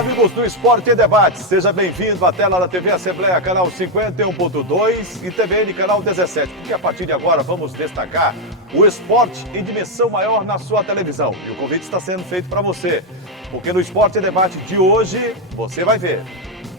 Olá, amigos do Esporte em Debate. Seja bem-vindo à tela da TV Assembleia, canal 51.2 e TVN, canal 17. Porque a partir de agora vamos destacar o esporte em dimensão maior na sua televisão. E o convite está sendo feito para você. Porque no Esporte em Debate de hoje, você vai ver.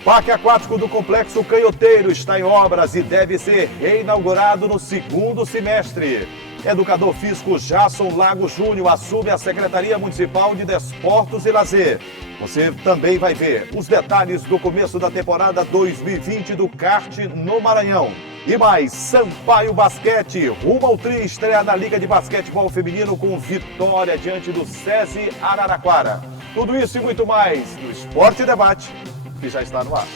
Parque Aquático do Complexo Canhoteiro está em obras e deve ser reinaugurado no segundo semestre. Educador físico Jasson Lago Júnior assume a Secretaria Municipal de Desportos e Lazer. Você também vai ver os detalhes do começo da temporada 2020 do kart no Maranhão. E mais, Sampaio Basquete, rumo ao tri, estreia na Liga de Basquetebol Feminino com vitória diante do SESI Araraquara. Tudo isso e muito mais no Esporte Debate, que já está no ar.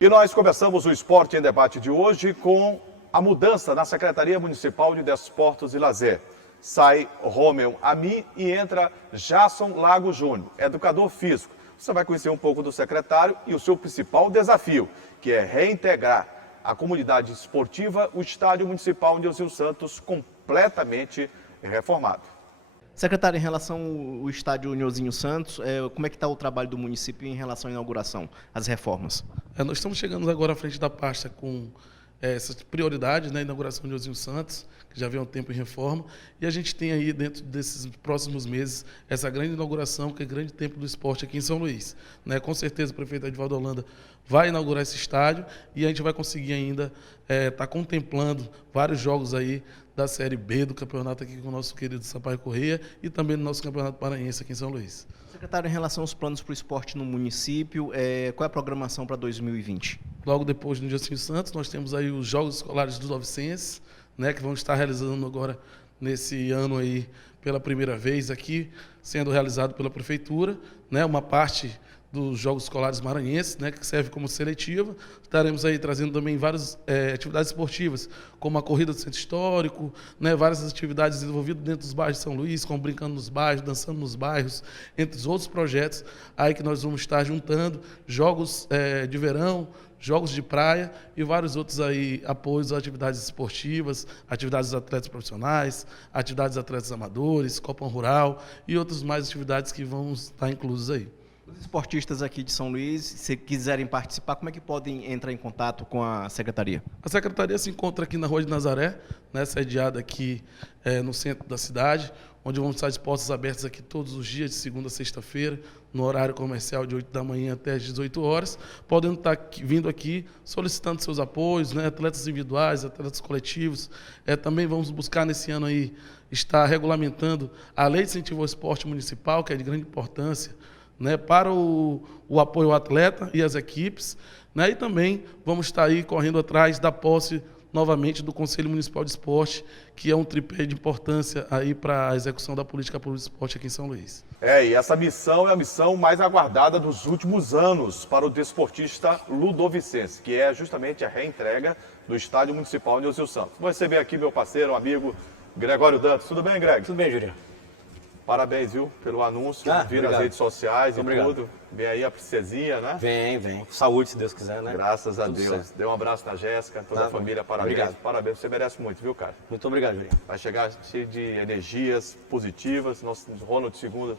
E nós começamos o Esporte em Debate de hoje com a mudança na Secretaria Municipal de Desportos e Lazer. Sai Romeu Ami e entra Jasson Lago Júnior, educador físico. Você vai conhecer um pouco do secretário e o seu principal desafio, que é reintegrar a comunidade esportiva, o Estádio Municipal Nilzinho Santos, completamente reformado. Secretário, em relação ao estádio Nilzinho Santos, como é que está o trabalho do município em relação à inauguração, às reformas? Nós estamos chegando agora à frente da pasta com essas prioridades, né, inauguração de Nilzinho Santos, que já vem há um tempo em reforma, e a gente tem aí, dentro desses próximos meses, essa grande inauguração, que é o grande templo do esporte aqui em São Luís. Né? Com certeza o prefeito Edivaldo Holanda vai inaugurar esse estádio e a gente vai conseguir ainda estar contemplando vários jogos aí da Série B do campeonato aqui com o nosso querido Sampaio Corrêa e também no nosso campeonato paraense aqui em São Luís. Secretário, em relação aos planos para o esporte no município, qual é a programação para 2020? Logo depois do Nilzinho Santos, nós temos aí os Jogos Escolares dos Novicenses, né, que vão estar realizando agora nesse ano aí pela primeira vez aqui, sendo realizado pela Prefeitura, né, uma parte dos Jogos Escolares Maranhenses, né, que serve como seletiva. Estaremos aí trazendo também várias atividades esportivas, como a corrida do Centro Histórico, né, várias atividades desenvolvidas dentro dos bairros de São Luís, como brincando nos bairros, dançando nos bairros, entre os outros projetos aí que nós vamos estar juntando, jogos de verão, jogos de praia e vários outros aí apoios a atividades esportivas, atividades dos atletas profissionais, atividades dos atletas amadores, Copa Rural e outras mais atividades que vão estar inclusas aí. Os esportistas aqui de São Luís, se quiserem participar, como é que podem entrar em contato com a Secretaria? A Secretaria se encontra aqui na Rua de Nazaré, né, sediada aqui no centro da cidade, onde vamos estar de portas abertas aqui todos os dias, de segunda a sexta-feira, no horário comercial de 8 da manhã até as 18 horas, podendo estar vindo aqui solicitando seus apoios, né, atletas individuais, atletas coletivos. Também vamos buscar nesse ano aí estar regulamentando a Lei de Incentivo ao Esporte Municipal, que é de grande importância, né, para o apoio ao atleta e às equipes, né, e também vamos estar aí correndo atrás da posse novamente do Conselho Municipal de Esporte, que é um tripé de importância aí para a execução da política pública de esporte aqui em São Luís. E essa missão é a missão mais aguardada dos últimos anos para o desportista ludovicense, que é justamente a reentrega do Estádio Municipal Nilzinho Santos. Vou receber aqui meu parceiro, amigo, Gregório Dantas. Tudo bem, Greg? Tudo bem, Juliano. Parabéns, viu, pelo anúncio, vir nas redes sociais e tudo. Vem aí a princesinha, né? Vem. Saúde, se Deus quiser, né? Graças a Tudo Deus. certo. Dê um abraço na Jéssica, toda a família, parabéns. Obrigado. Parabéns, você merece muito, viu, cara? Muito obrigado, Juliano. Vai chegar cheio de energias positivas. Nosso Ronald II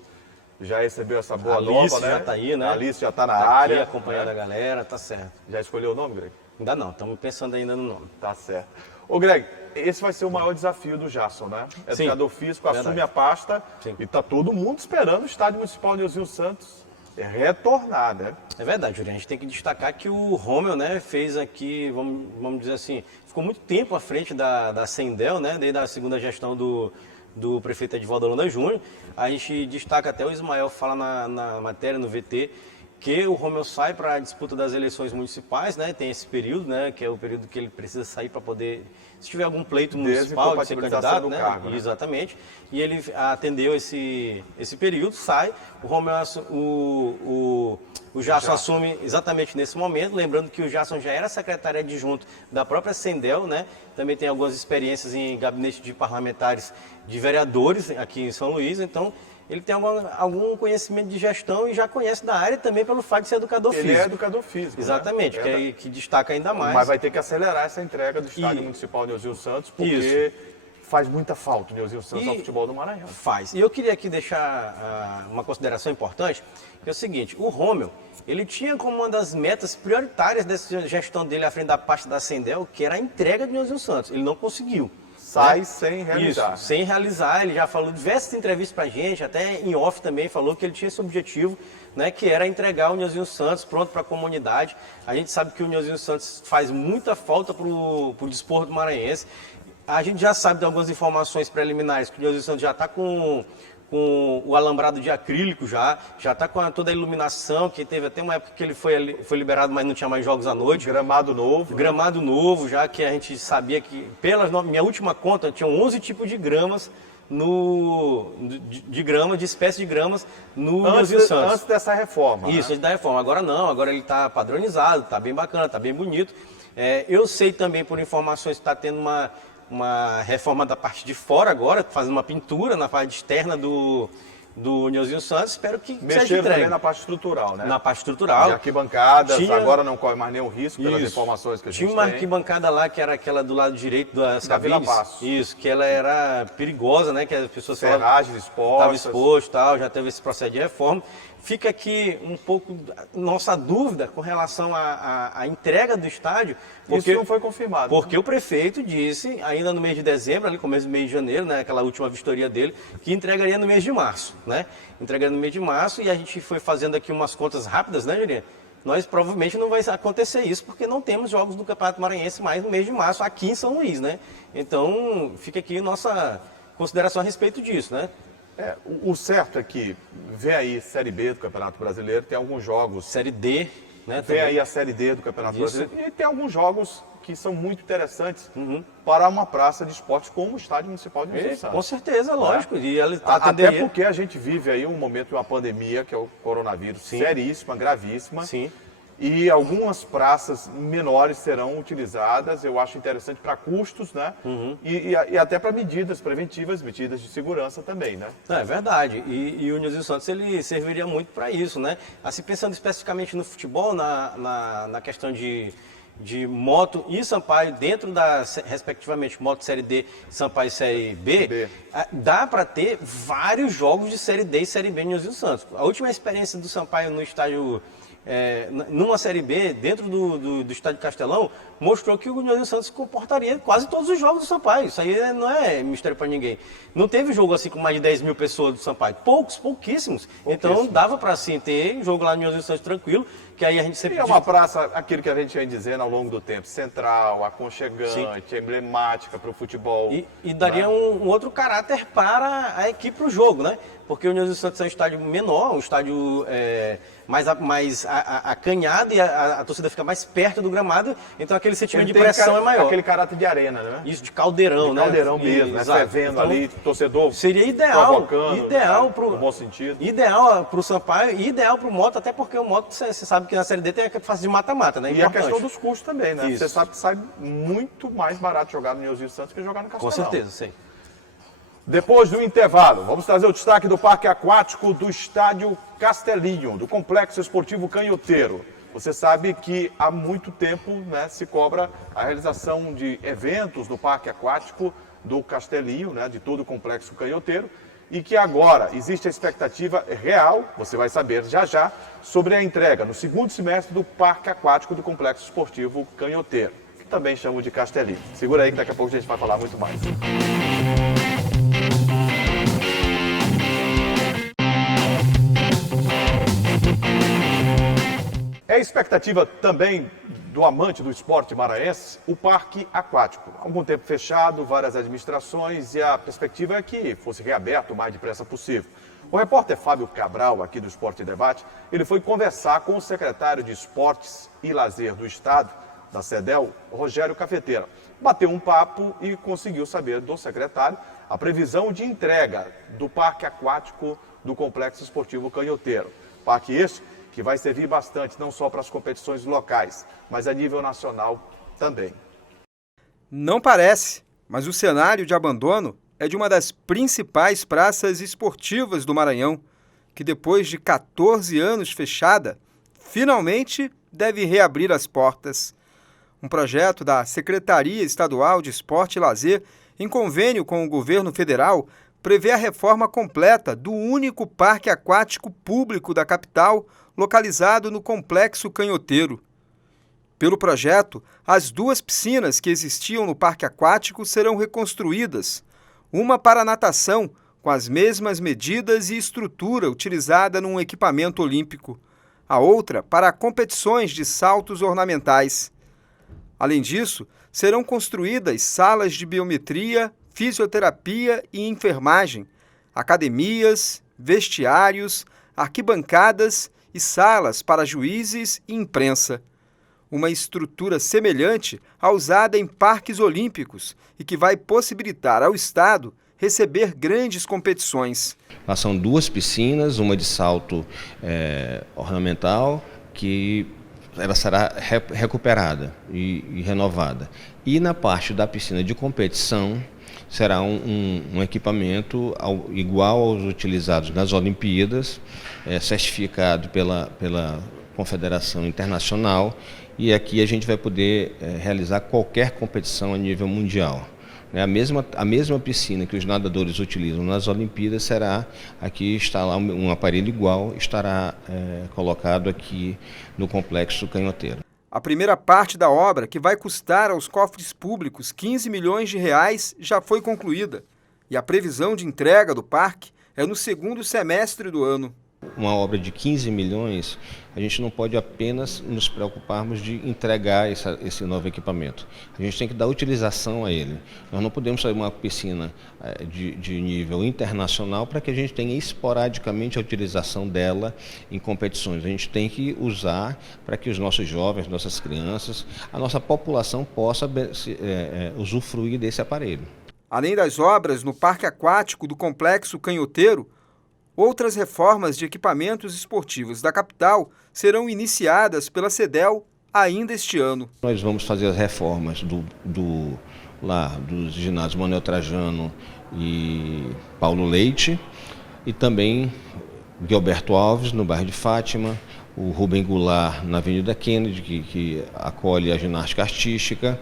já recebeu essa boa Alice nova, né? já tá aí, né? A Alice já tá na Tá área. aqui, acompanhando a galera, tá certo. Já escolheu o nome, Greg? Ainda não, estamos pensando ainda no nome. Tá certo. Ô, Greg, esse vai ser o maior desafio do Jasson, né? Educador físico, assume a pasta. Sim. E tá todo mundo esperando o Estádio Municipal Nilzinho Santos retornar, né? É verdade, Juliano. A gente tem que destacar que o Romeu, né, fez aqui, vamos dizer assim, ficou muito tempo à frente da Sendel, né, desde a segunda gestão do prefeito Edivaldo Holanda Júnior. A gente destaca até o Ismael fala na matéria, no VT, que o Romeu sai para a disputa das eleições municipais, né? Tem esse período, né? Que é o período que ele precisa sair para poder, se tiver algum pleito municipal, de ser candidato, né? Cargo, né? Exatamente. E ele atendeu esse período, sai. O Romeu, o Jasson assume exatamente nesse momento, lembrando que o Jasson já era secretário adjunto da própria Sendel, né? Também tem algumas experiências em gabinete de parlamentares, de vereadores aqui em São Luís, então ele tem algum conhecimento de gestão e já conhece da área também pelo fato de ser educador físico. Ele é educador físico. Exatamente, né? que destaca ainda mais. Mas vai ter que acelerar essa entrega do Estádio Municipal Nilzinho Santos, porque faz muita falta o Nilzinho Santos ao futebol do Maranhão. Faz. E eu queria aqui deixar uma consideração importante, que é o seguinte, o Rômel, ele tinha como uma das metas prioritárias dessa gestão dele à frente da pasta da Sendel, que era a entrega do Nilzinho Santos. Ele não conseguiu. Sai sem realizar. Isso, sem realizar. Ele já falou diversas entrevistas pra gente, até em off também, falou que ele tinha esse objetivo, né, que era entregar o Nilzinho Santos pronto para a comunidade. A gente sabe que o Nilzinho Santos faz muita falta pro desporto maranhense. A gente já sabe de algumas informações preliminares que o Nilzinho Santos já está com o alambrado de acrílico, já está com toda a iluminação, que teve até uma época que ele foi liberado, mas não tinha mais jogos à noite. Gramado novo. Gramado novo, já que a gente sabia que, minha última conta, tinham 11 tipos de gramas, de espécie de gramas no Nilzinho Santos. Antes dessa reforma. Isso, antes da reforma. Agora não, agora ele está padronizado, está bem bacana, está bem bonito. Eu sei também por informações que está tendo uma reforma da parte de fora agora, fazendo uma pintura na parte externa do Nilzinho Santos. Espero que seja Mexeram entregue. também na parte estrutural, né? Na parte estrutural. De arquibancadas, agora não corre mais nenhum risco pelas Isso. informações que a gente Tinha uma tem. arquibancada lá, que era aquela do lado direito das Da Vila cabines. Passo. Isso, que ela era perigosa, né? Que as pessoas Ferragens estava expostas. exposto, tal, já teve esse processo de reforma. Fica aqui um pouco nossa dúvida com relação à entrega do estádio. Isso não foi confirmado. Porque o prefeito disse, ainda no mês de dezembro, ali começo do mês de janeiro, né, aquela última vistoria dele, que entregaria no mês de março, né? Entregaria no mês de março, e a gente foi fazendo aqui umas contas rápidas, né, Juliana? Nós provavelmente não vai acontecer isso, porque não temos jogos do Campeonato Maranhense mais no mês de março aqui em São Luís, né? Então, fica aqui nossa consideração a respeito disso, né? O certo é que vem aí Série B do Campeonato Brasileiro, tem alguns jogos. Série D, né? Vem aí a Série D do Campeonato Isso. Brasileiro. E tem alguns jogos que são muito interessantes para uma praça de esporte como o Estádio Municipal de Nilzinho Santos. Com certeza, lógico. E ela Até atenderia. porque a gente vive aí um momento de uma pandemia, que é o coronavírus, seríssima, gravíssima. Sim. E algumas praças menores serão utilizadas, eu acho interessante para custos, né? E até para medidas preventivas, medidas de segurança também, né? É verdade. E o Nilzinho Santos, ele serviria muito para isso, né? Assim, pensando especificamente no futebol, na questão de Moto e Sampaio, dentro da, respectivamente, Moto Série D, Sampaio Série B, dá para ter vários jogos de Série D e Série B no Nilzinho Santos. A última experiência do Sampaio no estádio, numa Série B, dentro do estádio Castelão, mostrou que o Nilzinho Santos comportaria quase todos os jogos do Sampaio. Isso aí não é mistério para ninguém. Não teve jogo assim com mais de 10 mil pessoas do Sampaio. Pouquíssimos. Então dava para assim ter jogo lá no Nilzinho Santos tranquilo, que aí a gente sempre... E é uma praça, aquilo que a gente vem dizendo ao longo do tempo, central, aconchegante, emblemática para o futebol. E daria um outro caráter para a equipe, para o jogo, né? Porque o Nilzinho Santos é um estádio menor, um estádio mais acanhado, e a torcida fica mais perto do gramado, então aquele sentimento de pressão é maior. Aquele caráter de arena, né? Isso, de caldeirão, né? Caldeirão mesmo, né? Fervendo então, ali, torcedor seria ideal, no bom sentido. Ideal para o Sampaio e ideal para o Moto, até porque o Moto, você sabe que na Série D tem a fase de mata-mata, né? E a questão dos custos também, né? Isso. Você sabe que sai muito mais barato jogar no Nilzinho Santos que jogar no Castelão. Com certeza, sim. Depois do intervalo, vamos trazer o destaque do Parque Aquático do Estádio Castelinho, do Complexo Esportivo Canhoteiro. Você sabe que há muito tempo, né, se cobra a realização de eventos no Parque Aquático do Castelinho, né, de todo o Complexo Canhoteiro, e que agora existe a expectativa real, você vai saber já já, sobre a entrega no segundo semestre do Parque Aquático do Complexo Esportivo Canhoteiro, que também chamam de Castelinho. Segura aí que daqui a pouco a gente vai falar muito mais. É a expectativa também do amante do esporte maranhense, o Parque Aquático. Há algum tempo fechado, várias administrações, e a perspectiva é que fosse reaberto o mais depressa possível. O repórter Fábio Cabral, aqui do Esporte em Debate, ele foi conversar com o secretário de Esportes e Lazer do Estado, da SEDEL, Rogério Cafeteira. Bateu um papo e conseguiu saber do secretário a previsão de entrega do Parque Aquático do Complexo Esportivo Canhoteiro. Parque este que vai servir bastante, não só para as competições locais, mas a nível nacional também. Não parece, mas o cenário de abandono é de uma das principais praças esportivas do Maranhão, que depois de 14 anos fechada, finalmente deve reabrir as portas. Um projeto da Secretaria Estadual de Esporte e Lazer em convênio com o governo federal, prevê a reforma completa do único parque aquático público da capital, localizado no Complexo Canhoteiro. Pelo projeto, as 2 piscinas que existiam no parque aquático serão reconstruídas, uma para natação, com as mesmas medidas e estrutura utilizada num equipamento olímpico, a outra para competições de saltos ornamentais. Além disso, serão construídas salas de biometria, fisioterapia e enfermagem, academias, vestiários, arquibancadas e salas para juízes e imprensa. Uma estrutura semelhante à usada em parques olímpicos e que vai possibilitar ao Estado receber grandes competições. São 2 piscinas, uma de salto ornamental, que ela será recuperada e renovada. E na parte da piscina de competição, será um equipamento igual aos utilizados nas Olimpíadas, certificado pela Confederação Internacional, e aqui a gente vai poder realizar qualquer competição a nível mundial. A mesma piscina que os nadadores utilizam nas Olimpíadas será, aqui está lá um aparelho igual, estará colocado aqui no Complexo Canhoteiro. A primeira parte da obra, que vai custar aos cofres públicos 15 milhões de reais, já foi concluída. E a previsão de entrega do parque é no segundo semestre do ano. Uma obra de 15 milhões, a gente não pode apenas nos preocuparmos de entregar esse novo equipamento. A gente tem que dar utilização a ele. Nós não podemos fazer uma piscina de nível internacional para que a gente tenha esporadicamente a utilização dela em competições. A gente tem que usar para que os nossos jovens, nossas crianças, a nossa população possa usufruir desse aparelho. Além das obras no Parque Aquático do Complexo Canhoteiro, outras reformas de equipamentos esportivos da capital serão iniciadas pela CEDEL ainda este ano. Nós vamos fazer as reformas dos ginásios Manuel Trajano e Paulo Leite, e também Gilberto Alves, no bairro de Fátima, o Rubem Goulart, na Avenida Kennedy, que acolhe a ginástica artística,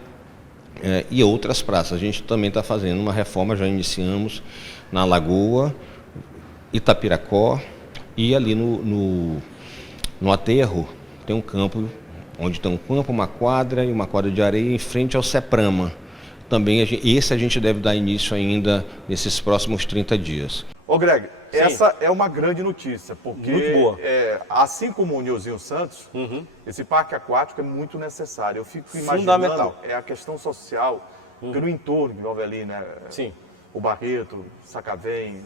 e outras praças. A gente também está fazendo uma reforma, já iniciamos na Lagoa, Itapiracó, e ali no aterro tem um campo, onde tem um campo, uma quadra e uma quadra de areia em frente ao Ceprama. Também esse a gente deve dar início ainda nesses próximos 30 dias. Ô Greg, Sim. essa é uma grande notícia, porque Muito boa. Assim como o Nilzinho Santos, esse parque aquático é muito necessário. Eu fico imaginando Fundamental. a questão social pelo entorno que envolve ali, né? Sim. O Barreto, Sacavém,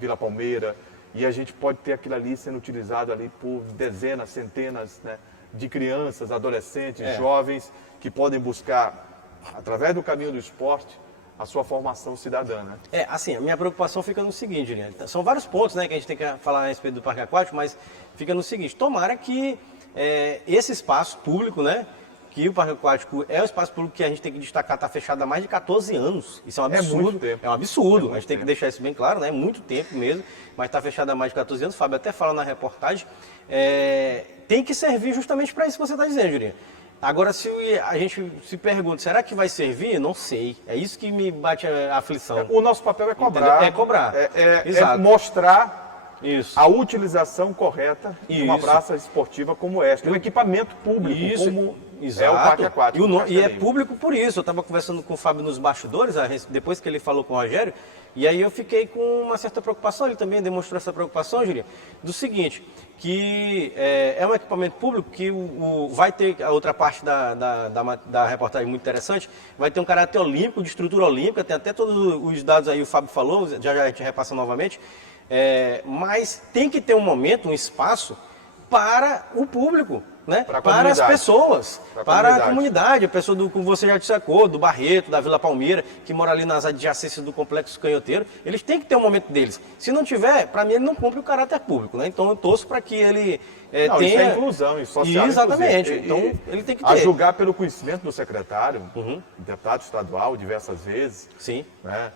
Vila Palmeira, e a gente pode ter aquilo ali sendo utilizado ali por dezenas, centenas, né, de crianças, adolescentes, jovens, que podem buscar, através do caminho do esporte, a sua formação cidadã, né? Assim, a minha preocupação fica no seguinte, Juliano. São vários pontos, né, que a gente tem que falar a respeito do parque aquático, mas fica no seguinte: tomara que esse espaço público, né, que o parque aquático é um espaço público que a gente tem que destacar, está fechado há mais de 14 anos. Isso é um absurdo. muito tempo. É um absurdo. muito A gente tem que tempo. deixar isso bem claro, né? É muito tempo mesmo, mas está fechado há mais de 14 anos. O Fábio até fala na reportagem. Tem que servir justamente para isso que você está dizendo, Julinho. Agora, se a gente se pergunta, será que vai servir? Não sei. É isso que me bate a aflição. O nosso papel é cobrar. Entendeu? É cobrar. É Exato. mostrar Isso. a utilização correta de uma Isso. praça esportiva como esta, um equipamento público, Isso, como exato. é o parque aquático. E é público por isso. Eu estava conversando com o Fábio nos bastidores, depois que ele falou com o Rogério, e aí eu fiquei com uma certa preocupação, ele também demonstrou essa preocupação, Julia, do seguinte, que é um equipamento público que vai ter a outra parte da reportagem muito interessante, vai ter um caráter olímpico, de estrutura olímpica, tem até todos os dados aí, o Fábio falou, já a gente repassa novamente, mas tem que ter um momento, um espaço para o público, né? Para as pessoas, para a comunidade, a pessoa como você já destacou, do Barreto, da Vila Palmeira, que mora ali nas adjacências do Complexo Canhoteiro, eles têm que ter um momento deles. Se não tiver, para mim ele não cumpre o caráter público, né? Então eu torço para que ele tenha... Isso é inclusão, isso social. Exatamente, Inclusive. então ele tem que ter. A julgar pelo conhecimento do secretário, deputado estadual diversas vezes, Sim. né?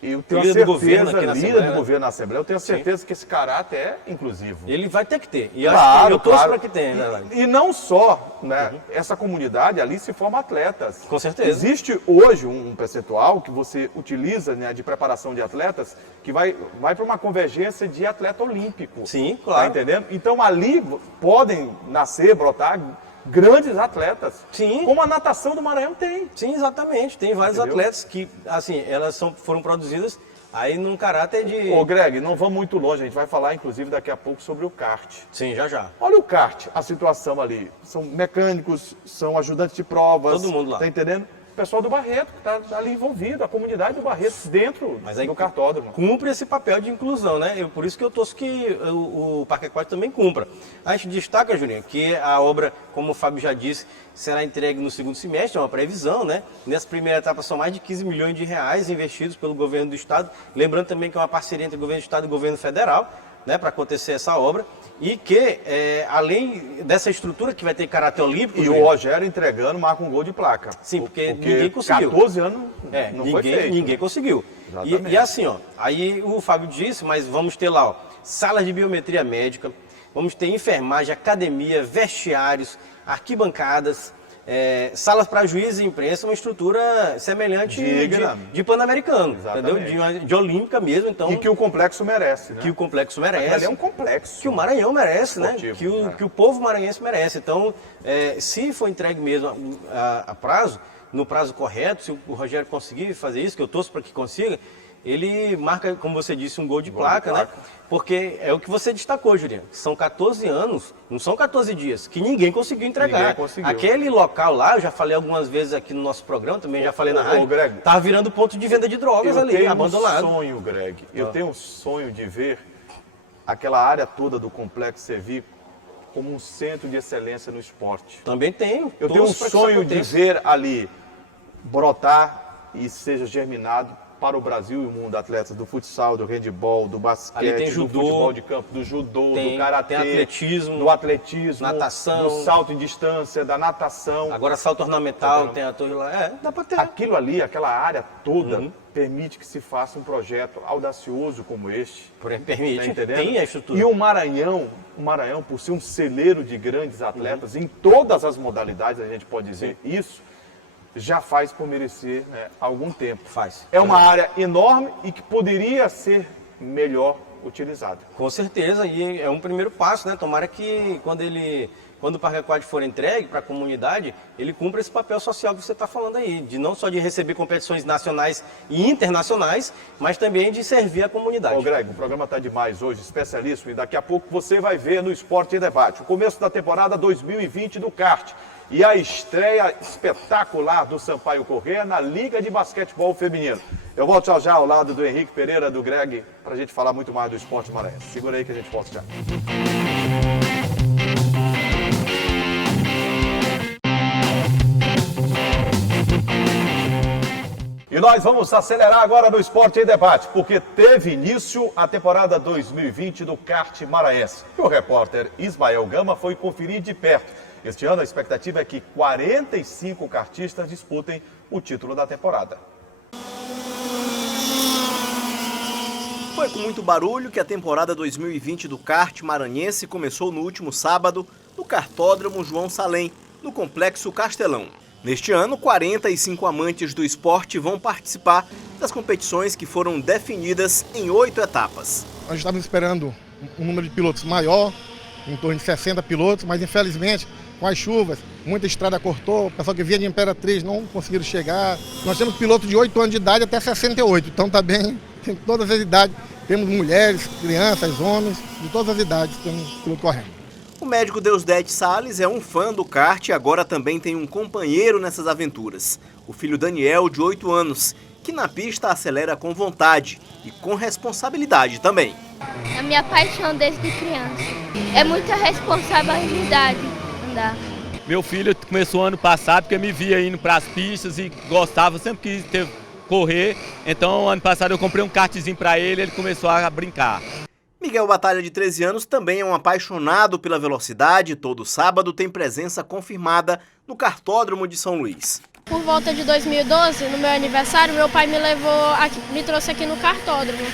E eu tenho líder certeza, do governo aqui na líder Assembleia, do né? governo na Assembleia, eu tenho certeza que esse caráter é inclusivo. Ele vai ter que ter. E Claro, eu torço claro. para que tenha, né? E não só, né? Essa comunidade ali se forma atletas. Com certeza. Existe hoje um percentual que você utiliza, né, de preparação de atletas que vai para uma convergência de atleta olímpico. Sim, Tá claro. entendendo? Então ali podem nascer, brotar grandes atletas. Sim. Como a natação do Maranhão tem. Sim, exatamente. Tem vários Entendeu? atletas que, assim, foram produzidas aí num caráter de... Ô Greg, não vamos muito longe, a gente vai falar inclusive daqui a pouco sobre o kart. Sim, já. Olha o kart, a situação ali. São mecânicos, são ajudantes de provas. Todo mundo lá. Tá entendendo? O pessoal do Barreto que está ali envolvido, a comunidade do Barreto dentro Mas aí do cartódromo. cumpre esse papel de inclusão, né? Por isso que eu torço que o Parque Aquático também cumpra. A gente destaca, Juninho, que a obra, como o Fábio já disse, será entregue no segundo semestre, é uma previsão, né? Nessa primeira etapa são mais de 15 milhões de reais investidos pelo governo do estado. Lembrando também que é uma parceria entre o governo do estado e o governo federal, né, para acontecer essa obra. E que, além dessa estrutura que vai ter caráter olímpico... E Juninho, o Rogério entregando marca um gol de placa. Sim, porque ninguém conseguiu. 14 anos não foi feito. Ninguém conseguiu. Exatamente. E assim, ó, aí o Fábio disse, mas vamos ter lá, ó, salas de biometria médica, vamos ter enfermagem, academia, vestiários, arquibancadas, salas para juízes e imprensa, uma estrutura semelhante de Pan-Americano, entendeu? De olímpica mesmo, então... E que o complexo merece, né? Que o complexo Aquilo merece. ali é um complexo. Que o Maranhão merece, né? Esportivo, Que o povo maranhense merece. Então, se for entregue mesmo a prazo, no prazo correto, se o Rogério conseguir fazer isso, que eu torço para que consiga, ele marca, como você disse, um gol de placa, né? Porque é o que você destacou, Juliano. São 14 anos, não são 14 dias, que ninguém conseguiu entregar. Ninguém conseguiu. Aquele local lá, eu já falei algumas vezes aqui no nosso programa, também já falei na rádio, Greg, tá virando ponto de venda de drogas ali, abandonado. Eu tenho um sonho, Greg. Eu tenho um sonho de ver aquela área toda do complexo servir como um centro de excelência no esporte. Também tenho. Eu tenho um Torço pra que isso sonho de aconteça. ver ali brotar e seja germinado para o Brasil e o mundo, atletas do futsal, do handebol, do basquete, tem do judô, futebol de campo, do judô, tem do karatê, atletismo, do atletismo, natação, do salto em distância, da natação. Agora salto ornamental, tem a torre lá. Dá para ter. Aquilo ali, aquela área toda, permite que se faça um projeto audacioso como este. Permite, Tá entendendo? tem a estrutura. E o Maranhão, por ser um celeiro de grandes atletas, em todas as modalidades, a gente pode dizer isso, já faz por merecer, né, algum tempo. Faz. É uma área enorme e que poderia ser melhor utilizada. Com certeza, e é um primeiro passo, né? Tomara que quando o Parque Aquático for entregue para a comunidade, ele cumpra esse papel social que você está falando aí, de não só de receber competições nacionais e internacionais, mas também de servir a comunidade. Ô Greg, o programa está demais hoje, especialíssimo, e daqui a pouco você vai ver no Esporte em Debate o começo da temporada 2020 do kart e a estreia espetacular do Sampaio Corrêa na Liga de Basquetebol Feminino. Eu volto já ao lado do Henrique Pereira, do Greg, para a gente falar muito mais do esporte maranhense. Segura aí que a gente volta já. E nós vamos acelerar agora no Esporte em Debate, porque teve início a temporada 2020 do kart maranhense. E o repórter Ismael Gama foi conferir de perto. Este ano a expectativa é que 45 kartistas disputem o título da temporada. Foi com muito barulho que a temporada 2020 do kart maranhense começou no último sábado no Kartódromo João Salem, no Complexo Castelão. Neste ano, 45 amantes do esporte vão participar das competições que foram definidas em 8 etapas. Nós estávamos esperando um número de pilotos maior, em torno de 60 pilotos, mas infelizmente, com as chuvas, muita estrada cortou, o pessoal que vinha de Imperatriz não conseguiram chegar. Nós temos pilotos de 8 anos de idade até 68, então está bem, tem todas as idades. Temos mulheres, crianças, homens, de todas as idades temos piloto correndo. O médico Deusdete Salles é um fã do kart e agora também tem um companheiro nessas aventuras. O filho Daniel, de 8 anos, que na pista acelera com vontade e com responsabilidade também. É a minha paixão desde criança. É muita responsabilidade andar. Meu filho começou ano passado porque me via indo para as pistas e gostava, sempre quis correr. Então, ano passado eu comprei um kartzinho para ele, ele começou a brincar. Miguel Batalha, de 13 anos, também é um apaixonado pela velocidade e todo sábado tem presença confirmada no Kartódromo de São Luís. Por volta de 2012, no meu aniversário, meu pai me trouxe aqui no kartódromo.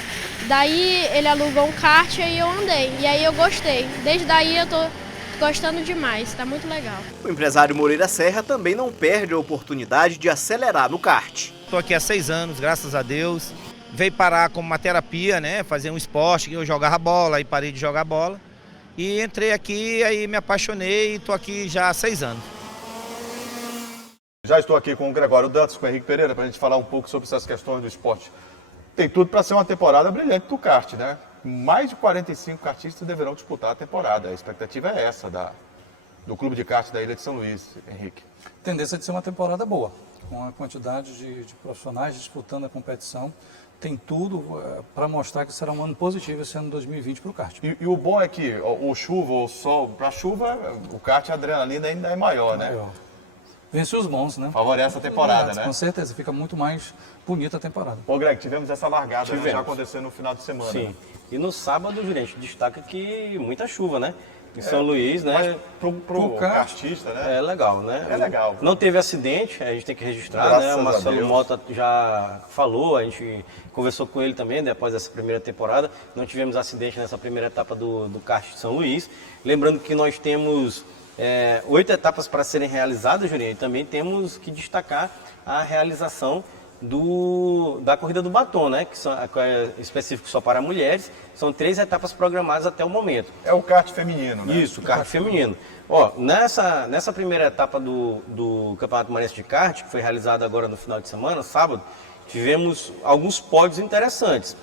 Daí ele alugou um kart e eu andei. E aí eu gostei. Desde daí eu tô gostando demais, tá muito legal. O empresário Moreira Serra também não perde a oportunidade de acelerar no kart. Estou aqui há 6 anos, graças a Deus. Veio parar como uma terapia, né? Fazer um esporte, eu jogava bola, aí parei de jogar bola. E entrei aqui, aí me apaixonei e estou aqui já há 6 anos. Já estou aqui com o Gregório Dantas, com o Henrique Pereira, para a gente falar um pouco sobre essas questões do esporte. Tem tudo para ser uma temporada brilhante do kart, né? Mais de 45 kartistas deverão disputar a temporada. A expectativa é essa do Clube de Kart da Ilha de São Luís, Henrique. Tendência de ser uma temporada boa, com a quantidade de profissionais disputando a competição. Tem tudo para mostrar que será um ano positivo esse ano 2020 para o kart. E o bom é que ou chuva ou sol, para a chuva, o kart, a adrenalina ainda é maior, né? Vence os bons, né? Favorece a temporada, né? Com certeza, fica muito mais bonita a temporada. Ô Greg, tivemos essa largada, né? Já acontecendo no final de semana. Sim. E no sábado, gente, destaca que muita chuva, né? Em São Luís, né? Pro kartista, né? É legal, né? É legal. Não teve acidente, a gente tem que registrar, Graças né? O a Marcelo Deus. Mota já falou, a gente conversou com ele também depois dessa primeira temporada. Não tivemos acidente nessa primeira etapa do kart de São Luís. Lembrando que nós temos 8 etapas para serem realizadas, Juninho, e também temos que destacar a realização da corrida do batom, né? Que é específico só para mulheres. São 3 etapas programadas até o momento. É o kart feminino, né? Isso, o kart feminino. Ó, nessa primeira etapa do Campeonato Maranhense de Kart, que foi realizada agora no final de semana, sábado, tivemos alguns pódios interessantes.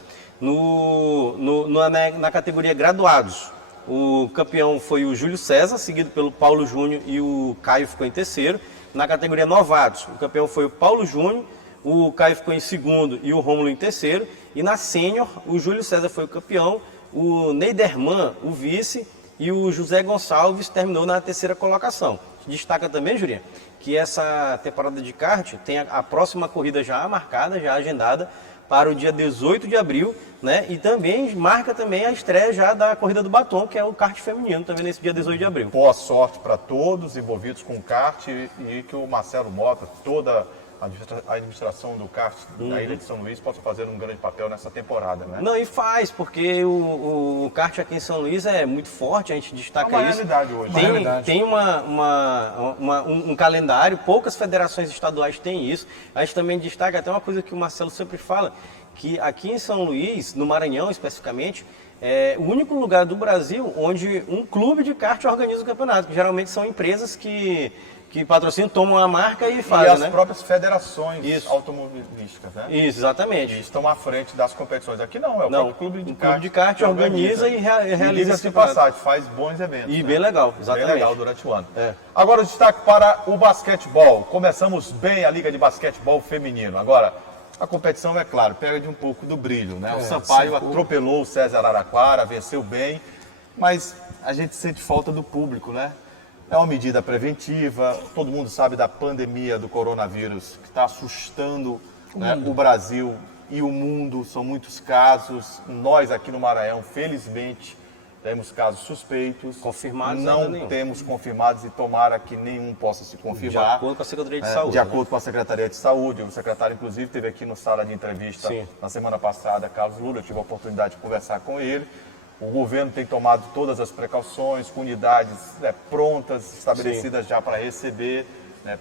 Na categoria graduados, o campeão foi o Júlio César, seguido pelo Paulo Júnior, e o Caio ficou em terceiro. Na categoria novatos, o campeão foi o Paulo Júnior, o Caio ficou em segundo e o Rômulo em terceiro. E na sênior, o Júlio César foi o campeão, o Neiderman, o vice, e o José Gonçalves terminou na terceira colocação. Destaca também, Jurinha, que essa temporada de kart tem a próxima corrida já marcada, já agendada, para o dia 18 de abril, né? E também marca também a estreia já da Corrida do Batom, que é o kart feminino, também nesse dia 18 de abril. Boa sorte para todos envolvidos com o kart e que o Marcelo Mota, toda a administração do kart da Ilha de São Luís possa fazer um grande papel nessa temporada, né? Não, e faz, porque o kart aqui em São Luís é muito forte, a gente destaca isso. É uma realidade hoje. Tem um calendário, poucas federações estaduais têm isso. A gente também destaca até uma coisa que o Marcelo sempre fala, que aqui em São Luís, no Maranhão especificamente, é o único lugar do Brasil onde um clube de kart organiza o campeonato, que geralmente são empresas que patrocinam, tomam a marca e fazem, e as né? próprias federações automobilísticas, né? Isso, exatamente. E estão à frente das competições. Aqui não, é o próprio clube de kart. O clube de kart organiza e realiza esse passagem, faz bons eventos. E né? bem legal, exatamente. Bem legal durante o ano. Agora o destaque para o basquetebol. Começamos bem a Liga de Basquetebol Feminino. Agora, a competição, é claro, perde um pouco do brilho, né? O Sampaio atropelou o César Araraquara, venceu bem, mas a gente sente falta do público, né? É uma medida preventiva, todo mundo sabe da pandemia do coronavírus, que está assustando, né, o Brasil e o mundo, são muitos casos. Nós aqui no Maranhão, felizmente, temos casos suspeitos. Confirmados? Não temos confirmados e tomara que nenhum possa se confirmar. De acordo com a Secretaria de Saúde. De acordo com a Secretaria de Saúde. O secretário, inclusive, esteve aqui no sala de entrevista na semana passada, Carlos Lula. Eu tive a oportunidade de conversar com ele. O governo tem tomado todas as precauções, com unidades prontas, estabelecidas já para receber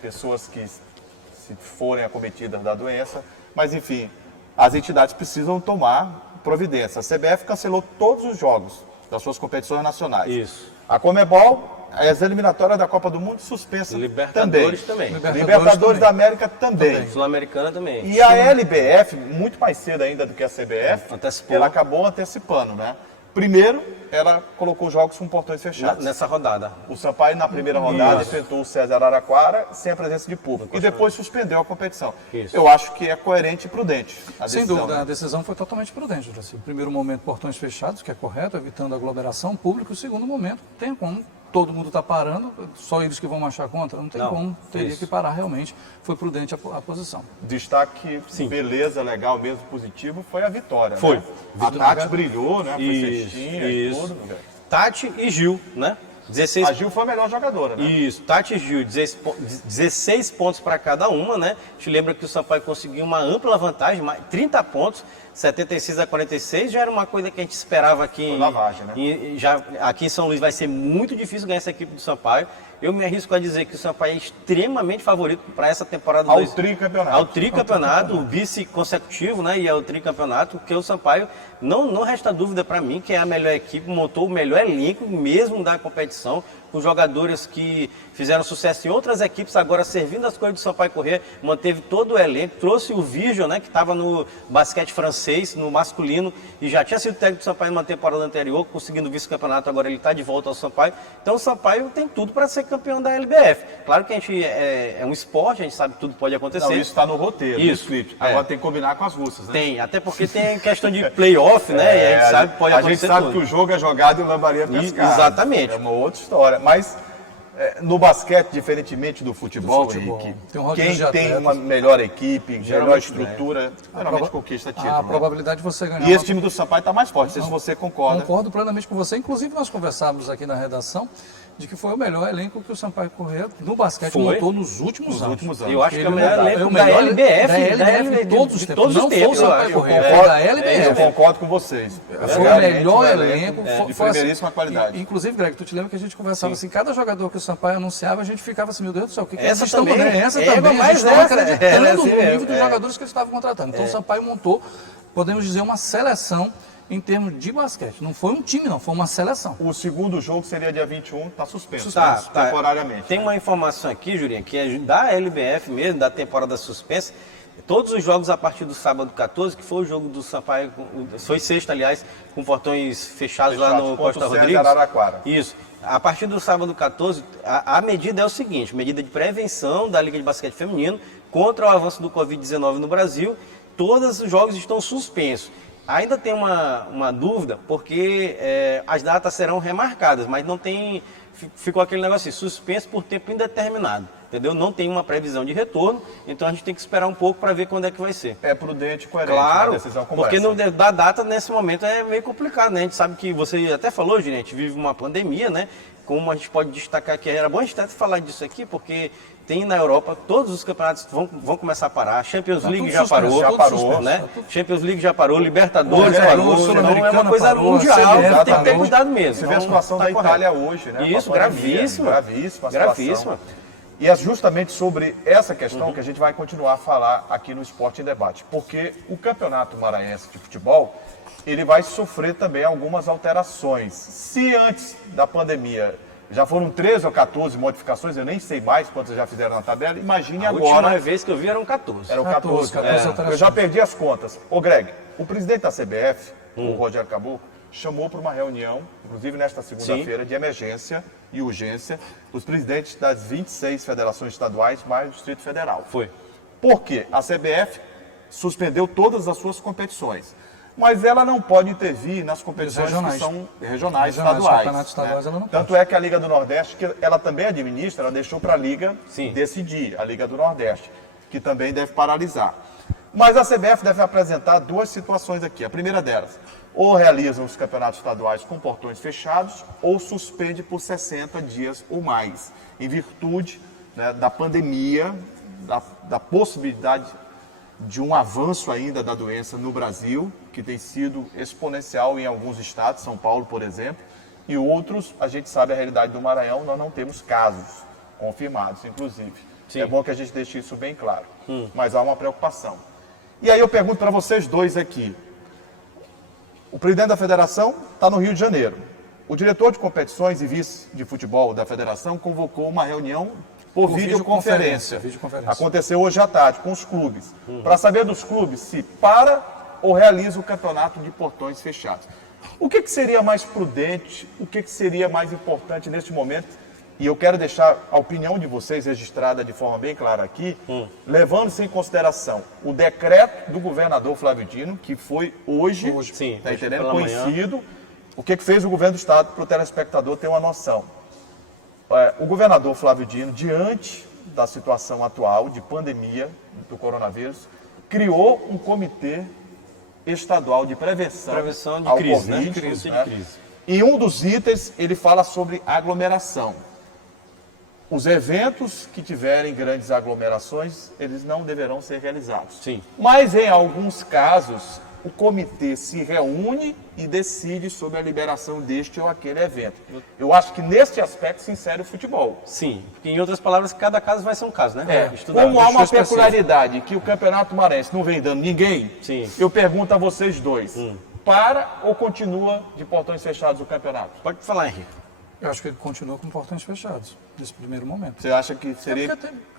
pessoas que se forem acometidas da doença. Mas, enfim, as entidades precisam tomar providência. A CBF cancelou todos os jogos das suas competições nacionais. Isso. A Conmebol, as eliminatórias da Copa do Mundo suspensa Libertadores também. Libertadores da América também. Sul-Americana também. E a LBF, muito mais cedo ainda do que a CBF, ela acabou antecipando, né? Primeiro, ela colocou jogos com portões fechados. Nessa rodada. O Sampaio, na primeira rodada, enfrentou o César Araraquara sem a presença de público. E depois suspendeu a competição. Eu acho que é coerente e prudente a decisão. Sem dúvida, né? a decisão foi totalmente prudente. O primeiro momento, portões fechados, que é correto, evitando aglomeração pública. O segundo momento, tem como. Todo mundo está parando, só eles que vão marchar contra? Não tem como, teria que parar realmente. Foi prudente a posição. Destaque, beleza, legal mesmo, positivo, foi a vitória. Foi. Né? A Tati brilhou, né? Foi cestinha e tudo. Tati e Gil, né? A Gil foi a melhor jogadora, né? Isso, Tati e Gil, 16 pontos para cada uma, né? A gente lembra que o Sampaio conseguiu uma ampla vantagem, 30 pontos, 76-46, já era uma coisa que a gente esperava aqui. Lavagem, né? Aqui em São Luís vai ser muito difícil ganhar essa equipe do Sampaio. Eu me arrisco a dizer que o Sampaio é extremamente favorito para essa temporada. Ao tricampeonato. Ao tricampeonato, o vice consecutivo, né? E ao tricampeonato, porque o Sampaio, não resta dúvida para mim que é a melhor equipe, montou o melhor elenco mesmo da competição, com jogadores que fizeram sucesso em outras equipes, agora servindo as coisas do Sampaio Corrêa, manteve todo o elenco, trouxe o Virgil, né, que estava no basquete francês, no masculino, e já tinha sido técnico do Sampaio numa temporada anterior, conseguindo o vice-campeonato, agora ele está de volta ao Sampaio. Então o Sampaio tem tudo para ser campeão da LBF. Claro que a gente é um esporte, a gente sabe que tudo pode acontecer. Não, isso está no roteiro, no script. Agora tem que combinar com as russas, né? Tem, até porque tem questão de playoff, né, e a gente sabe que pode acontecer tudo. A gente sabe que o jogo é jogado e o lambaria pescado. Exatamente. É uma outra história, mas no basquete, diferentemente do futebol, Henrique, quem tem uma melhor equipe, melhor estrutura, geralmente conquista título. A probabilidade de você ganhar... E esse time do Sampaio está mais forte, não sei se você concorda. Concordo plenamente com você. Inclusive, nós conversávamos aqui na redação de que foi o melhor elenco que o Sampaio Corrêa no basquete montou nos últimos anos. Eu acho que é o melhor elenco da LBF, de todos os tempos. Não foi o Sampaio Corrêa, da LBF. Eu concordo com vocês. Foi o melhor elenco. De primeiríssima qualidade. Inclusive, Greg, tu te lembra que a gente conversava assim, cada jogador que o Sampaio anunciava, a gente ficava assim, meu Deus do céu, o que essa eles estão também, essa também, a gente estava acreditando no nível dos jogadores que eles estavam contratando. Então o Sampaio montou, podemos dizer, uma seleção em termos de basquete. Não foi um time, não, foi uma seleção. O segundo jogo seria dia 21, está suspenso, tá, temporariamente. Tem uma informação aqui, Jurinha, que é da LBF mesmo, da temporada suspensa. Todos os jogos a partir do sábado 14, que foi o jogo do Sampaio, foi sexta, aliás, com portões fechados lá no Costa Rodrigues. Araraquara. Isso. A partir do sábado 14, a medida é o seguinte, medida de prevenção da Liga de Basquete Feminino contra o avanço do Covid-19 no Brasil. Todos os jogos estão suspensos. Ainda tem uma dúvida, porque as datas serão remarcadas, mas não tem... Ficou aquele negócio assim, suspenso por tempo indeterminado, entendeu? Não tem uma previsão de retorno, então a gente tem que esperar um pouco para ver quando é que vai ser. É prudente e coerente, claro, uma decisão como porque essa. Da data nesse momento é meio complicado, né? A gente sabe que você até falou, gente, a gente vive uma pandemia, né? Como a gente pode destacar aqui, era bom a gente até falar disso aqui, porque tem na Europa, todos os campeonatos vão começar a parar, a Champions League já parou, né? Champions League já parou, Libertadores parou, então é uma coisa mundial, tem que ter cuidado mesmo. Você vê a situação da Itália hoje, né? Isso, gravíssima. Gravíssima. E é justamente sobre essa questão que a gente vai continuar a falar aqui no Esporte em Debate, porque o Campeonato Maranhense de Futebol, ele vai sofrer também algumas alterações. Se antes da pandemia já foram 13 ou 14 modificações, eu nem sei mais quantas já fizeram na tabela, imagine agora... A última vez que eu vi eram 14. Eram 14 eu já perdi as contas. Ô Greg, o presidente da CBF, o Rogério Caboclo, chamou para uma reunião, inclusive nesta segunda-feira, de emergência e urgência, os presidentes das 26 federações estaduais mais o Distrito Federal. Foi. Por quê? A CBF suspendeu todas as suas competições. Mas ela não pode intervir nas competições que são regionais, estaduais. Estaduais ela não Tanto pode. é que a Liga do Nordeste, que ela também administra, ela deixou para a Liga decidir, a Liga do Nordeste, que também deve paralisar. Mas a CBF deve apresentar duas situações aqui. A primeira delas, ou realizam os campeonatos estaduais com portões fechados, ou suspende por 60 dias ou mais, em virtude, né, da pandemia, da possibilidade de um avanço ainda da doença no Brasil, que tem sido exponencial em alguns estados, São Paulo, por exemplo, e outros, a gente sabe a realidade do Maranhão, nós não temos casos confirmados, inclusive. É bom que a gente deixe isso bem claro, mas há uma preocupação. E aí eu pergunto para vocês dois aqui, o presidente da federação está no Rio de Janeiro, o diretor de competições e vice de futebol da federação convocou uma reunião por videoconferência. Aconteceu hoje à tarde com os clubes, para saber dos clubes se para ou realiza o campeonato de portões fechados. O que seria mais prudente, o que seria mais importante neste momento? E eu quero deixar a opinião de vocês registrada de forma bem clara aqui, levando-se em consideração o decreto do governador Flávio Dino, que foi hoje tá entendendo? Conhecido, o que fez o governo do estado para o telespectador ter uma noção. O governador Flávio Dino, diante da situação atual de pandemia do coronavírus, criou um comitê estadual de prevenção de ao crise, Covid, de crise. Em um dos itens, ele fala sobre aglomeração. Os eventos que tiverem grandes aglomerações, eles não deverão ser realizados. Sim. Mas, em alguns casos, o comitê se reúne e decide sobre a liberação deste ou aquele evento. Eu acho que, neste aspecto, se insere o futebol. Sim, porque, em outras palavras, cada caso vai ser um caso, né? Como há uma peculiaridade que o Campeonato Maranhense não vem dando ninguém, Sim. eu pergunto a vocês dois, para ou continua de portões fechados o campeonato? Pode falar, Henrique. Eu acho que ele continua com portões fechados, nesse primeiro momento. Você acha que seria...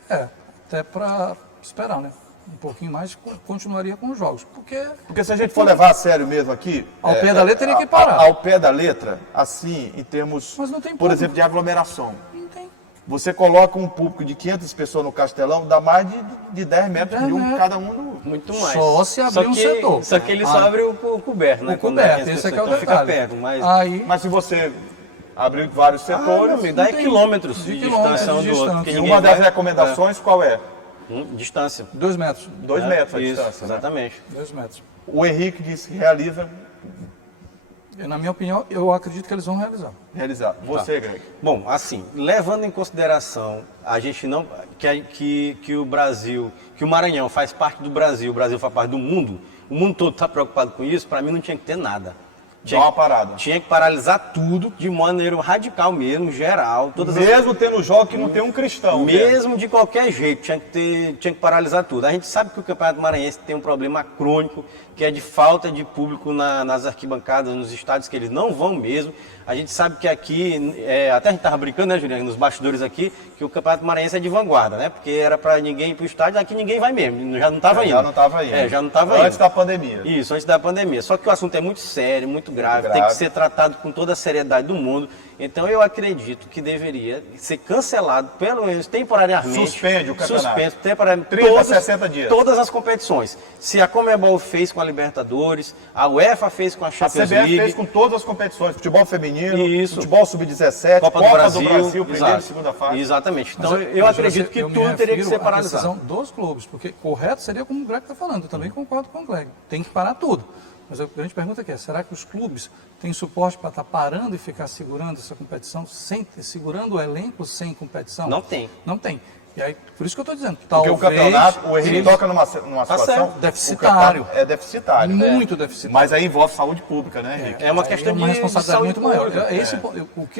Até para esperar, né? Um pouquinho mais, continuaria com os jogos. Porque se a gente for levar a sério mesmo aqui... Ao pé da letra teria que parar. Ao pé da letra, assim, em termos, Mas não tem por público. exemplo, de aglomeração. Não tem. Você coloca um público de 500 pessoas no Castelão, dá mais de 10 metros de um cada um. Muito mais. Só se abrir um setor. Só que ele só abre o coberto, né? O coberto, esse é que é o então fica detalhe. perto, mas... Mas se você abrir vários setores... amigo, dá quilômetros de distância um do outro. E uma das recomendações, qual é? Distância. 2 metros. 2 metros a Isso, distância. exatamente. 2 metros. O Henrique disse que realiza... Na minha opinião, eu acredito que eles vão realizar. Você, Greg? Bom, assim, levando em consideração a gente não que o Brasil, que o Maranhão faz parte do Brasil, o Brasil faz parte do mundo, o mundo todo está preocupado com isso, para mim não tinha que ter nada. Dá uma parada. Tinha que paralisar tudo de maneira radical mesmo, geral. Mesmo tendo jogo que não tem um cristão. Mesmo de qualquer jeito, tinha que paralisar tudo. A gente sabe que o Campeonato Maranhense tem um problema crônico, que é de falta de público nas arquibancadas, nos estádios, que eles não vão mesmo. A gente sabe que aqui, até a gente estava brincando, né, Juliano, nos bastidores aqui, que o Campeonato Maranhense é de vanguarda, né? Porque era para ninguém ir para o estádio, aqui ninguém vai mesmo, já não estava indo. Já não estava indo. Já não estava indo. Antes da pandemia. Isso, antes da pandemia. Só que o assunto é muito sério, muito grave, tem que ser tratado com toda a seriedade do mundo. Então eu acredito que deveria ser cancelado, pelo menos temporariamente. Suspende o campeonato. Suspenso, temporariamente. 30 a 60 dias. Todas as competições. Se a Conmebol fez com a Libertadores, a UEFA fez com a Champions a CBF League. fez com todas as competições, futebol feminino, Isso. futebol sub-17, Copa do Brasil, primeira e segunda fase. Exatamente. Então eu acredito que tudo teria que ser paralisado. A decisão dos clubes, porque correto seria como o Greg está falando, eu também concordo com o Greg, tem que parar tudo. Mas a grande pergunta é, será que os clubes têm suporte para estar parando e ficar segurando essa competição, segurando o elenco sem competição? Não tem. Não tem. E aí, por isso que eu estou dizendo. Porque o campeonato, o Henrique toca numa situação... deficitário. É deficitário. Muito deficitário. Mas aí envolve saúde pública, né, Henrique? É uma questão de responsabilidade muito maior.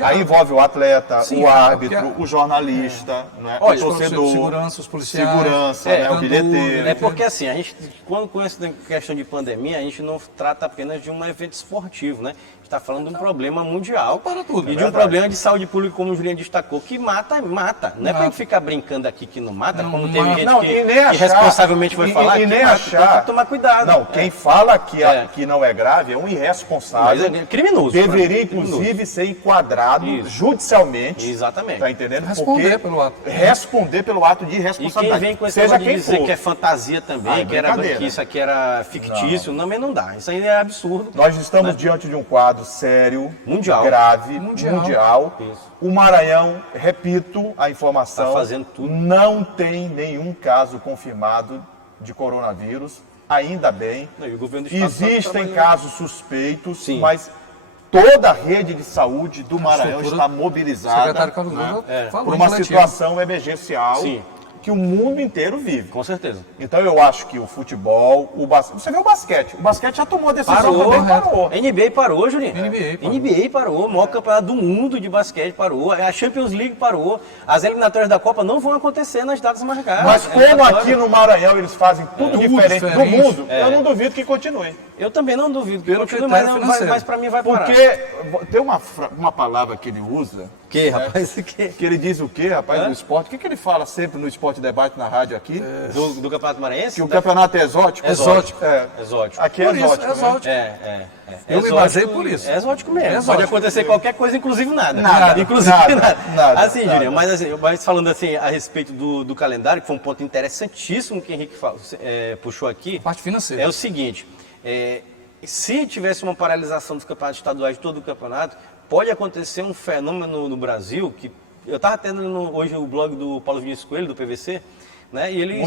Aí envolve o atleta, Sim, o árbitro, o jornalista, né? O torcedor, segurança, os policiais, o bilheteiro. É porque assim, a gente, quando com essa questão de pandemia, a gente não trata apenas de um evento esportivo, né? Está falando de um problema mundial para tudo, e de um problema de saúde pública, como o Juliano destacou, que mata. Não é para a gente ficar brincando aqui que não mata, como tem gente que irresponsavelmente vai falar, e nem mata, achar, tem que tomar cuidado. Não, quem fala que não é grave é um irresponsável. Mas é criminoso. Deveria, inclusive, ser enquadrado judicialmente. Exatamente. Tá entendendo? Responder pelo ato. Responder pelo ato de E irresponsabilidade. quem vem com esse seja negócio de quem dizer for. que é fantasia também, que isso aqui era fictício, também não dá. Isso aí é absurdo. Nós estamos diante de um quadro sério, mundial, grave, mundial. O Maranhão, repito a informação, tá fazendo tudo. Não tem nenhum caso confirmado de coronavírus, ainda bem. Não, e o governo do estado Existem casos suspeitos, Sim. mas toda a rede de saúde do Maranhão está mobilizada por uma situação emergencial. Sim. Que o mundo inteiro vive. Com certeza. Então eu acho que o futebol, o basquete... Você vê o basquete. O basquete já tomou a decisão, também parou. A NBA parou, Julinho. NBA parou. O maior campeonato do mundo de basquete parou. A Champions League parou. As eliminatórias da Copa não vão acontecer nas datas marcadas. Mas como aqui no Maranhão eles fazem tudo diferente do mundo, eu não duvido que continue. Eu também não duvido que continue, mas para mim vai parar. Porque tem uma palavra que ele usa... Que, rapaz? Que ele diz o quê, rapaz, do esporte? O que ele fala sempre no Esporte Debate na rádio aqui? Do Campeonato Maranhense? Que o campeonato é exótico? Exótico. Exótico. Aqui é exótico. Eu me basei por isso. É exótico mesmo. Exótico. Pode acontecer qualquer coisa, inclusive nada. Nada. Assim, Julião, mas falando assim a respeito do calendário, que foi um ponto interessantíssimo que o Henrique puxou aqui. A parte financeira. É o seguinte, se tivesse uma paralisação dos campeonatos estaduais de todo o campeonato, pode acontecer um fenômeno no Brasil que... Eu estava tendo hoje o blog do Paulo Vinícius Coelho, do PVC, né? E ele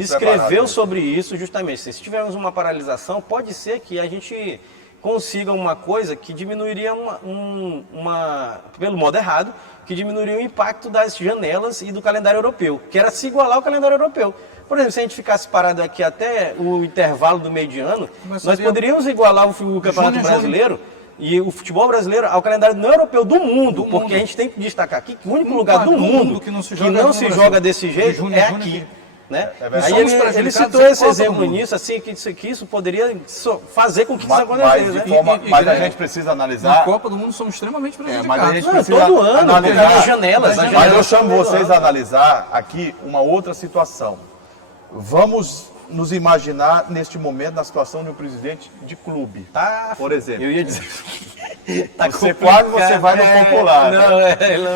escreveu sobre isso justamente. Se tivermos uma paralisação, pode ser que a gente consigam uma coisa que diminuiria pelo modo errado, que diminuiria o impacto das janelas e do calendário europeu, que era se igualar ao calendário europeu. Por exemplo, se a gente ficasse parado aqui até o intervalo do meio de ano, nós poderíamos igualar o Campeonato Brasileiro e o futebol brasileiro ao calendário não europeu do mundo, porque a gente tem que destacar aqui que o único lugar do mundo que não se joga desse jeito é aqui. Né? Aí ele citou esse exemplo nisso, assim, que isso poderia fazer com que isso acontecesse. Mas a gente precisa analisar. Na Copa do Mundo somos extremamente prejudicados. Mas a gente precisa todo ano, analisar as janelas. Mas eu chamo vocês a analisar aqui uma outra situação. Vamos nos imaginar neste momento na situação de um presidente de clube, por exemplo. Eu ia dizer. Você vai no popular.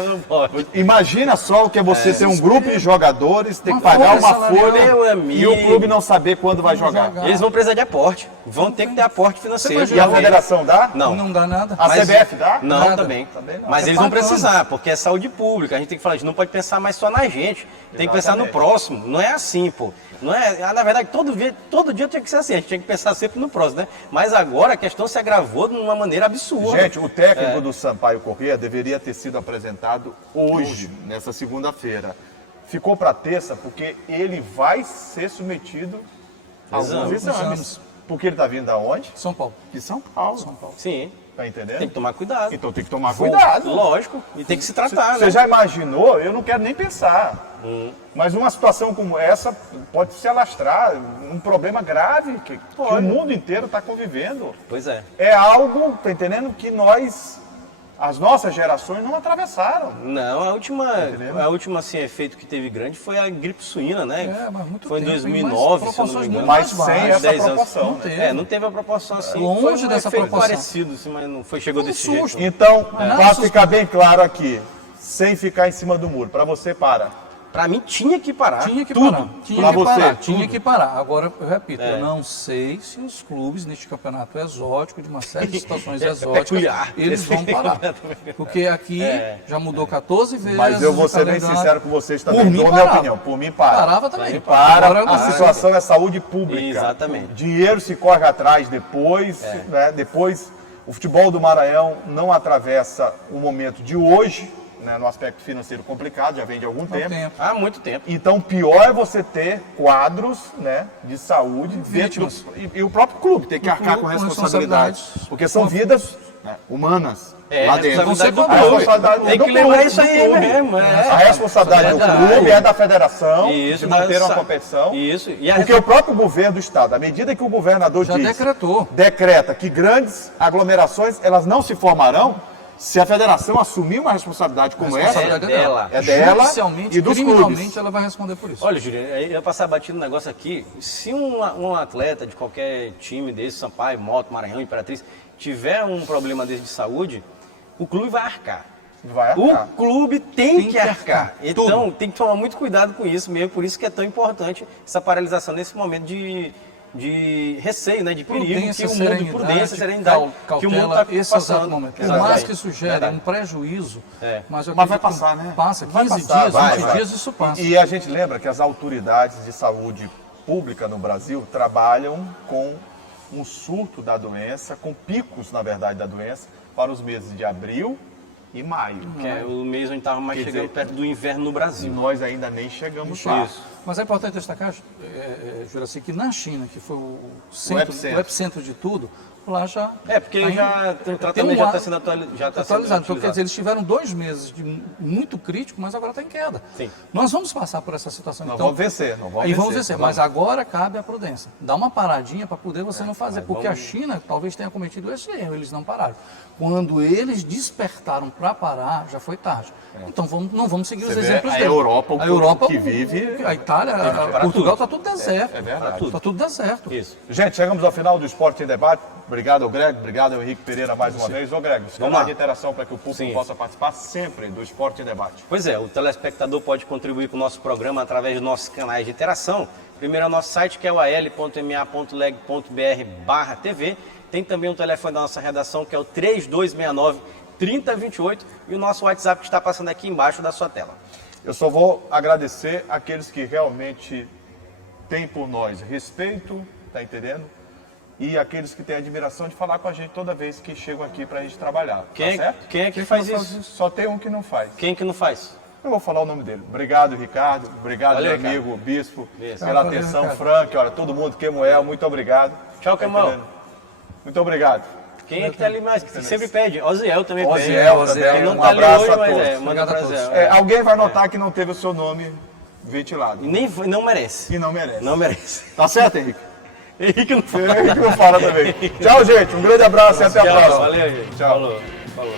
Não pode. Imagina só o que é você ter um grupo de jogadores, ter que pagar uma folha e o clube não saber quando vai jogar. Eles vão precisar de aporte. Vão ter que ter aporte financeiro. E a federação dá? Não dá nada. A CBF dá? Não, também. Mas eles vão precisar, porque é saúde pública. A gente tem que falar, a gente não pode pensar mais só na gente. Tem que pensar no próximo. Não é assim, pô. Não é, na verdade, todo dia tinha que ser assim. A gente tinha que pensar sempre no próximo, né? Mas agora a questão se agravou de uma maneira absurda. Gente, o técnico do Sampaio Corrêa deveria ter sido apresentado hoje, nessa segunda-feira. Ficou para terça porque ele vai ser submetido a alguns exames. Porque ele está vindo da onde? São Paulo. De São Paulo. Sim. Tá entendendo? Tem que tomar cuidado. Então tem que tomar cuidado. Lógico. E tem que se tratar, né? Você já imaginou? Eu não quero nem pensar. Mas uma situação como essa pode se alastrar, um problema grave que o mundo inteiro está convivendo. Pois é. É algo, tá entendendo, que as nossas gerações não atravessaram. Não, a última assim, efeito que teve grande foi a gripe suína, né? Mas muito foi em tempo, 2009, se eu não me engano. Mas sem essa proporção. Não teve a proporção assim. Longe dessa proporção. Parecido, assim, mas não chegou desse jeito. Então, para ficar bem claro aqui, sem ficar em cima do muro, para você Para mim tinha que parar. Tinha que tudo. parar. Tinha que parar. Agora, eu repito, eu não sei se os clubes neste campeonato exótico, de uma série de situações exóticas, eles vão parar. Porque aqui já mudou 14 vezes. Mas eu vou ser bem sincero com vocês também, dou minha opinião. Por mim, para. Parava também. A situação é saúde pública. Exatamente. Dinheiro se corre atrás depois, né? Depois, o futebol do Maranhão não atravessa o momento de hoje, né, no aspecto financeiro complicado, já vem de algum tempo. Há muito tempo. Então, pior é você ter quadros, né, de saúde vítimas. E o próprio clube tem que arcar com responsabilidades. Porque são vidas humanas lá dentro. Tem que lembrar isso aí mesmo. A responsabilidade do clube é da federação de manter uma competição. Isso. Porque o próprio governo do estado, à medida que o governador decreta que grandes aglomerações elas não se formarão, se a federação assumir uma responsabilidade como essa, é dela e dos clubes. Ela vai responder por isso. Olha, Juliano, eu ia passar batido no negócio aqui. Se um atleta de qualquer time desse, Sampaio, Moto, Maranhão, Imperatriz, tiver um problema desse de saúde, o clube vai arcar. O clube tem que arcar. Então, tem que tomar muito cuidado com isso mesmo. Por isso que é tão importante essa paralisação nesse momento de receio, né, de perigo, que o mundo, prudência, serenidade, que o mundo está passando. Momento. Por mais que isso gere um prejuízo, mas vai passar, né? Passa 15 dias, 20 dias, isso passa. E a gente lembra que as autoridades de saúde pública no Brasil trabalham com um surto da doença, com picos, na verdade, da doença, para os meses de abril e maio. Que é o mês onde estava mais chegando perto do inverno no Brasil. E nós ainda nem chegamos lá. Mas é importante destacar, Juraci, que na China, que foi o epicentro de tudo, lá já... porque o tratamento já está sendo atualizado. Então, quer dizer, eles tiveram 2 meses de muito crítico, mas agora está em queda. Sim. Nós vamos passar por essa situação. Nós vamos vencer. Vamos vencer, mas agora cabe a prudência. Dá uma paradinha para poder você não fazer, porque a China talvez tenha cometido esse erro, eles não pararam. Quando eles despertaram para parar, já foi tarde. Então não vamos seguir os exemplos deles. A Europa que vive... A Itália, Portugal, está tudo deserto. É verdade. Está tudo deserto. Isso. Gente, chegamos ao final do Esporte em Debate. Obrigado ao Greg, obrigado ao Henrique Pereira mais uma vez. Ô Greg, os canais de interação para que o público possa participar sempre do Esporte em Debate. Pois é, o telespectador pode contribuir com o nosso programa através dos nossos canais de interação. Primeiro é o nosso site, que é o al.ma.leg.br/TV. Tem também o telefone da nossa redação, que é o 3269-3028. E o nosso WhatsApp que está passando aqui embaixo da sua tela. Eu só vou agradecer aqueles que realmente têm por nós respeito, tá entendendo? e aqueles que têm admiração de falar com a gente toda vez que chegam aqui pra gente trabalhar. Quem, tá certo? quem é que faz isso? Só tem um que não faz. Quem que não faz? Eu vou falar o nome dele. Obrigado, Ricardo. Obrigado, Valeu, meu amigo, Bispo, Isso. pela Valeu, atenção. Ricardo. Frank, olha, todo mundo, Kemuel, muito obrigado. Tchau, Tá Kemuel. entendendo? Muito obrigado. Quem é que tá ali mais? Que sempre pede. Oziel também Oziel pede. também, Ele não um tá ali abraço hoje, a mas todos. manda Obrigado pra a todos. Oziel. Alguém vai notar que não teve o seu nome ventilado. E nem não merece. E não merece. Não merece. Tá certo, Henrique? Henrique não fala. Henrique não fala também. Tchau, gente. Um grande abraço e até a Tchau, próxima. valeu, gente. Tchau. Falou.